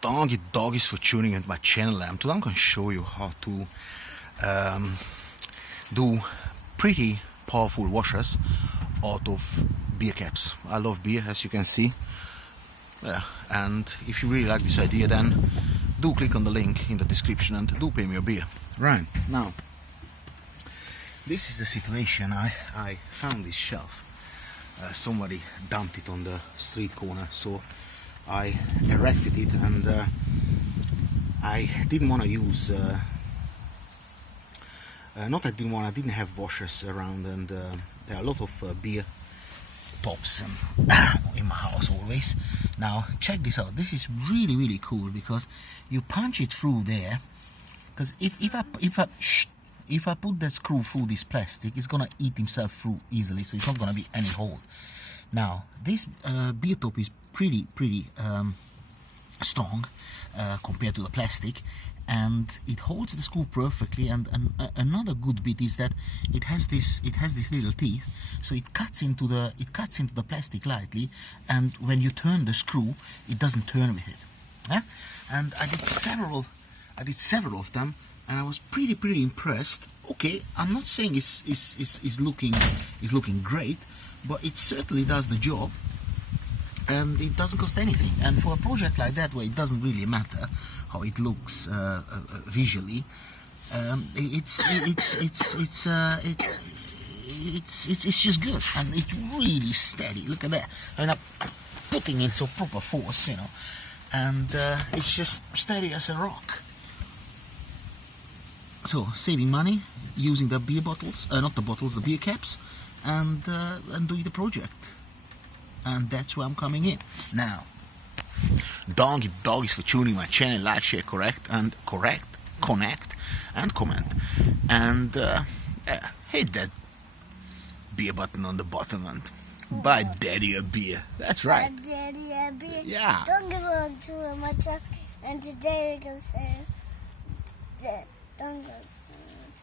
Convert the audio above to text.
Doggies for tuning into my channel, and today I'm going to show you how to do pretty powerful washes out of beer caps. I love beer, as you can see. Yeah, and if you really like this idea, then do click on the link in the description and do pay me a beer. Right, now this is the situation. I found this shelf. Somebody dumped it on the street corner, so I erected it, and I didn't want to use I didn't have washers around, and there are a lot of beer tops in my house always. Now check this out. This is really cool because you punch it through there, because if I put that screw through this plastic, it's gonna eat himself through easily, so it's not gonna be any hole. Now this beer top is pretty strong compared to the plastic, and it holds the screw perfectly. And another good bit is that it has this little teeth, so it cuts into the plastic lightly, and when you turn the screw, it doesn't turn with it. Yeah? And I did several of them, and I was pretty impressed. Okay, I'm not saying it's looking great, but it certainly does the job, and it doesn't cost anything. And for a project like that, where it doesn't really matter how it looks visually, it's just good, and it's really steady. Look at that. I mean, I'm putting in so proper force, you know, and it's just steady as a rock. So saving money using the beer bottles, not the bottles, the beer caps, and doing the project. And that's where I'm coming in now. Doggies for tuning my channel. Like, share, connect, and comment, and yeah, hit that beer button on the bottom and buy Daddy a beer. That's right. Buy Daddy a beer. Yeah. Don't give on too much, and today we're gonna say don't go too much.